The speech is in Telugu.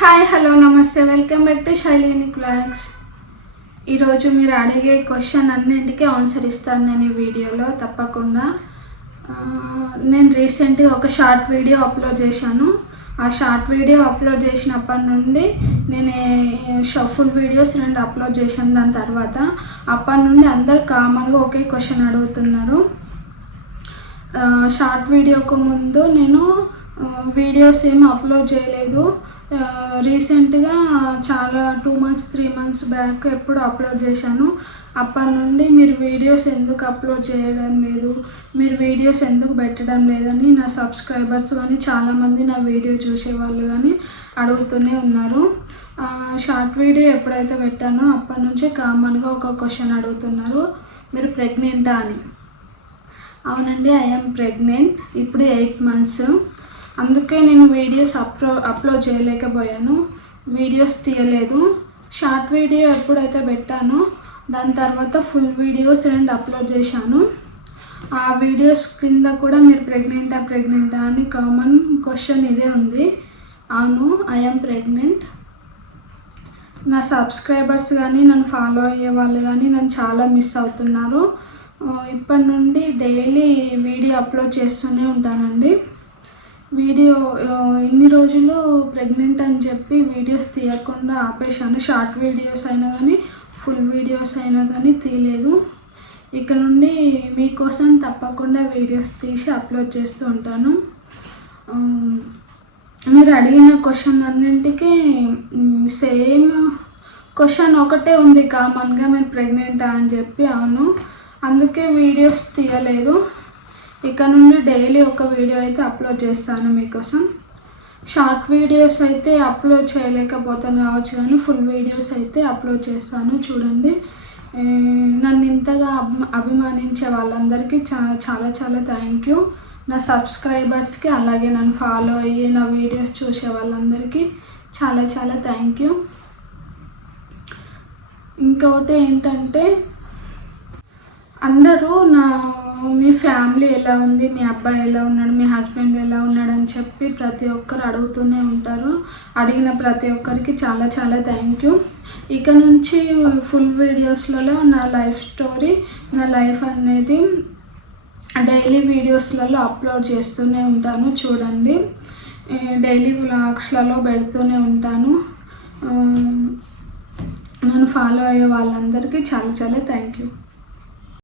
హాయ్ హలో నమస్తే వెల్కమ్ బ్యాక్ టు శైలిని బ్లాగ్స్. ఈరోజు మీరు అడిగే క్వశ్చన్ అన్నింటికీ ఆన్సర్ ఇస్తాను నేను ఈ వీడియోలో తప్పకుండా. నేను రీసెంట్గా ఒక షార్ట్ వీడియో అప్లోడ్ చేశాను. ఆ షార్ట్ వీడియో అప్లోడ్ చేసినప్పటి నుండి నేను ఫుల్ వీడియోస్ 2 అప్లోడ్ చేశాను. దాని తర్వాత అప్పటి నుండి అందరు కామన్గా ఒకే క్వశ్చన్ అడుగుతున్నారు. షార్ట్ వీడియోకు ముందు నేను వీడియోస్ ఏమి అప్లోడ్ చేయలేదు. రీసెంట్గా చాలా 2 months 3 months బ్యాక్ ఎప్పుడు అప్లోడ్ చేశాను. అప్పటి నుండి మీరు వీడియోస్ ఎందుకు అప్లోడ్ చేయడం లేదు, మీరు వీడియోస్ ఎందుకు పెట్టడం లేదని నా సబ్స్క్రైబర్స్ కానీ చాలామంది నా వీడియో చూసేవాళ్ళు కానీ అడుగుతూనే ఉన్నారు. షార్ట్ వీడియో ఎప్పుడైతే పెట్టానో అప్పటి నుంచి కామన్గా ఒక క్వశ్చన్ అడుగుతున్నారు, మీరు ప్రెగ్నెంటా అని. అవునండి, ఐఎమ్ ప్రెగ్నెంట్. ఇప్పుడు 8 months. అందుకే నేను వీడియోస్ అప్లోడ్ చేయలేకపోయాను, వీడియోస్ తీయలేదు. షార్ట్ వీడియో ఎప్పుడైతే పెట్టానో దాని తర్వాత ఫుల్ వీడియోస్ 2 అప్లోడ్ చేశాను. ఆ వీడియోస్ కింద కూడా మీరు ప్రెగ్నెంటా అని కామన్ క్వశ్చన్ ఇదే ఉంది. అవును, ఐఎమ్ ప్రెగ్నెంట్. నా సబ్స్క్రైబర్స్ కానీ నన్ను ఫాలో అయ్యే వాళ్ళు కానీ నన్ను చాలా మిస్ అవుతున్నారు. ఇప్పటి నుండి డైలీ వీడియో అప్లోడ్ చేస్తూనే ఉంటానండి. వీడియో ఇన్ని రోజులు ప్రెగ్నెంట్ అని చెప్పి వీడియోస్ తీయకుండా ఆపేశాను. షార్ట్ వీడియోస్ అయినా కానీ ఫుల్ వీడియోస్ అయినా కానీ తీయలేదు. ఇక నుండి మీకోసం తప్పకుండా వీడియోస్ తీసి అప్లోడ్ చేస్తూ ఉంటాను. మీరు అడిగిన క్వశ్చన్ అన్నింటికీ సేమ్ క్వశ్చన్ ఒకటే ఉంది కామన్గా, మీరు ప్రెగ్నెంటా అని చెప్పి. అవును, అందుకే వీడియోస్ తీయలేదు. ఇక నుండి డైలీ ఒక వీడియో అయితే అప్లోడ్ చేస్తాను మీకోసం. షార్ట్ వీడియోస్ అయితే అప్లోడ్ చేయలేకపోతాను కావచ్చు కానీ ఫుల్ వీడియోస్ అయితే అప్లోడ్ చేస్తాను. చూడండి, నన్ను ఇంతగా అభిమానించే వాళ్ళందరికీ చాలా థ్యాంక్ యూ. నా సబ్స్క్రైబర్స్కి, అలాగే నన్ను ఫాలో అయ్యి నా వీడియోస్ చూసే వాళ్ళందరికీ చాలా థ్యాంక్ యూ. ఇంకొకటి ఏంటంటే, అందరూ మీ ఫ్యామిలీ ఎలా ఉంది, మీ అబ్బాయి ఎలా ఉన్నాడు, మీ హస్బెండ్ ఎలా ఉన్నాడు అని చెప్పి ప్రతి ఒక్కరు అడుగుతూనే ఉంటారు. అడిగిన ప్రతి ఒక్కరికి చాలా థ్యాంక్ యూ. ఇక నుంచి ఫుల్ వీడియోస్లలో నా లైఫ్ స్టోరీ, నా లైఫ్ అనేది డైలీ వీడియోస్లలో అప్లోడ్ చేస్తూనే ఉంటాను. చూడండి, డైలీ వ్లాగ్స్లలో పెడుతూనే ఉంటాను. నన్ను ఫాలో అయ్యే వాళ్ళందరికీ చాలా థ్యాంక్ యూ.